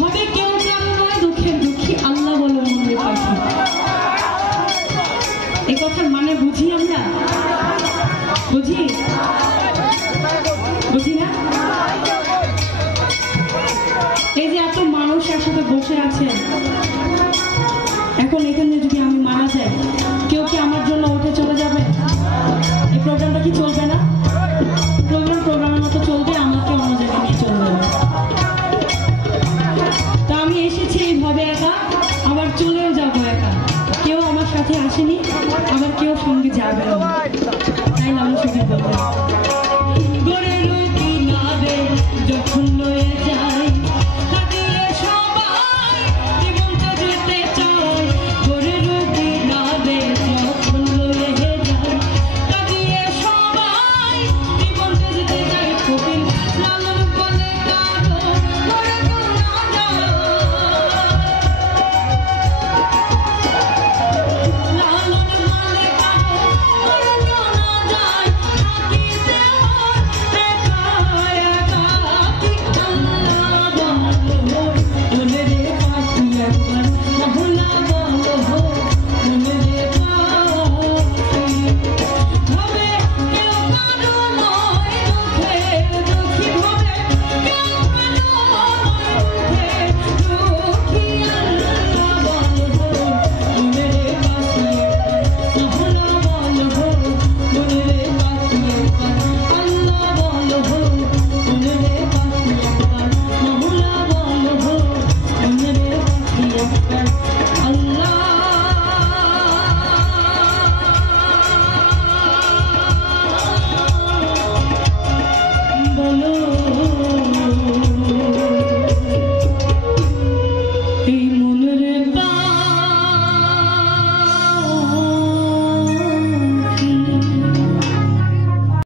ভবে কেউ কেমন নয়, দুঃখের দুঃখী আল্লাহ বলো মনের পাখি। এই কথার মানে বুঝি আমরা? বুঝি? বুঝি না? এই যে এত মানুষ একসাথে বসে আছে, এখন এখানে যদি আমি মারা যাই, কেউ কি আমার জন্য উঠে চলে যাবে? এই প্রোগ্রামটা কি চলবে না? প্রোগ্রামের মতো চলবে, আমাকে অন্য জায়গায় নিয়ে চলে যাবে। তা আমি এসেছি এইভাবে একা, আবার চলেও যাবো একা। কেউ আমার সাথে আসেনি, আবার কেউ সঙ্গে যাবে না, তাই আমি শুধু বলবো